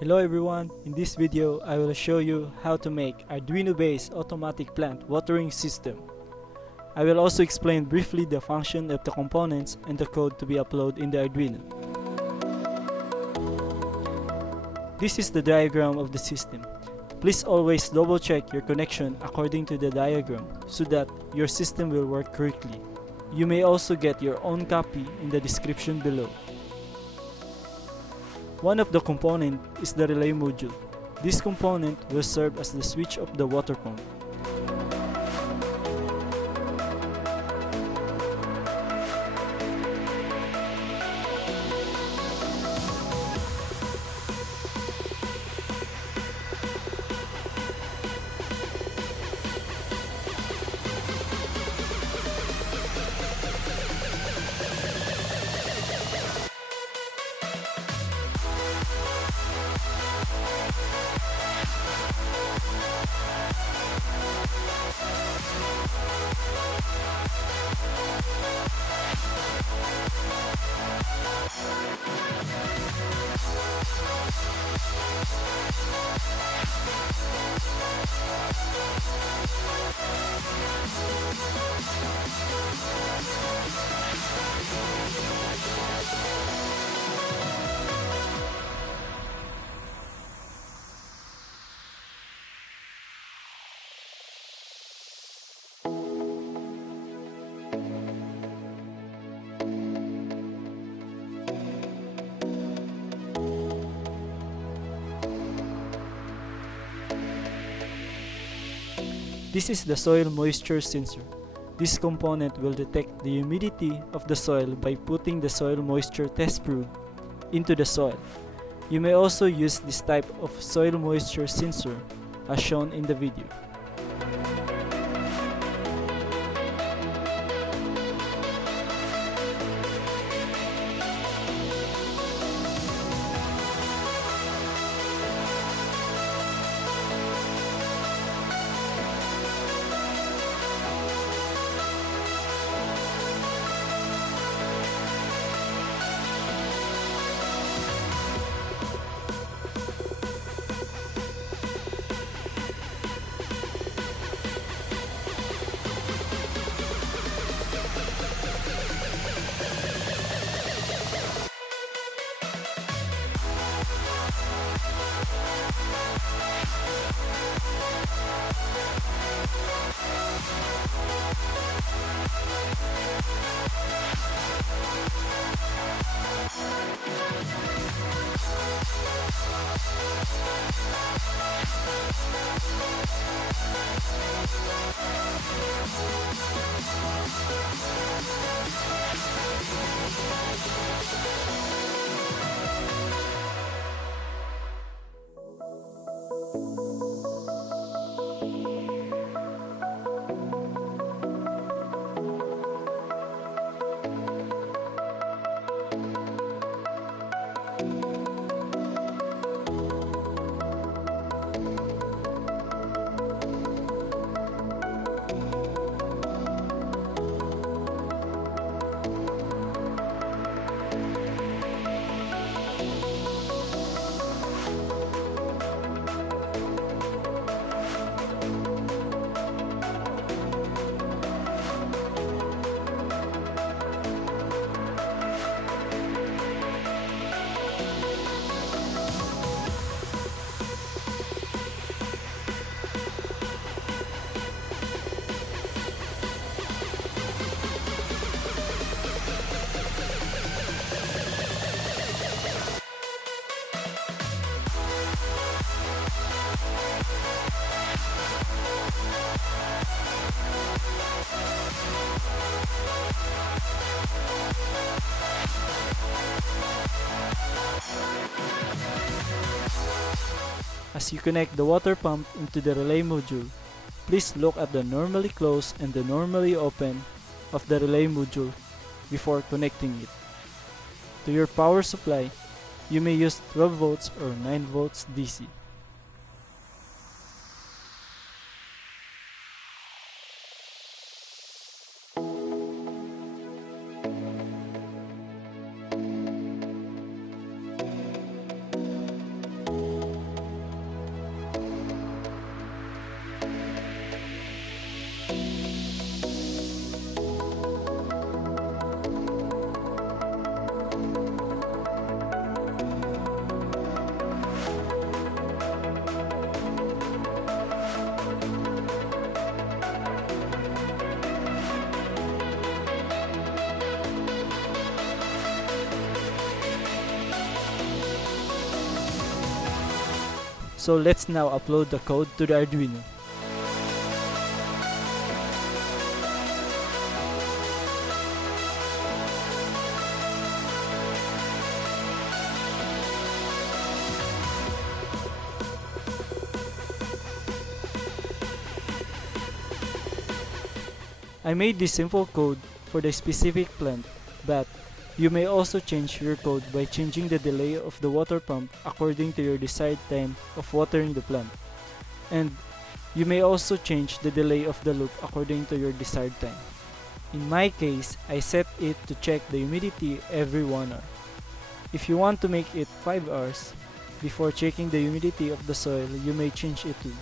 Hello everyone, in this video I will show you how to make Arduino based automatic plant watering system. I will also explain briefly the function of the components and the code to be uploaded in the Arduino. This is the diagram of the system. Please always double check your connection according to the diagram so that your system will work correctly. You may also get your own copy in the description below. One of the components is the relay module. This component will serve as the switch of the water pump. This is the soil moisture sensor. This component will detect the humidity of the soil by putting the soil moisture test probe into the soil. You may also use this type of soil moisture sensor as shown in the video. As you connect the water pump into the relay module, please look at the normally closed and the normally open of the relay module before connecting it. To your power supply, you may use 12 volts or 9 volts DC. So let's now upload the code to the Arduino. I made this simple code for the specific plant, but you may also change your code by changing the delay of the water pump according to your desired time of watering the plant. And you may also change the delay of the loop according to your desired time. In my case, I set it to check the humidity every 1 hour. If you want to make it 5 hours before checking the humidity of the soil, you may change it to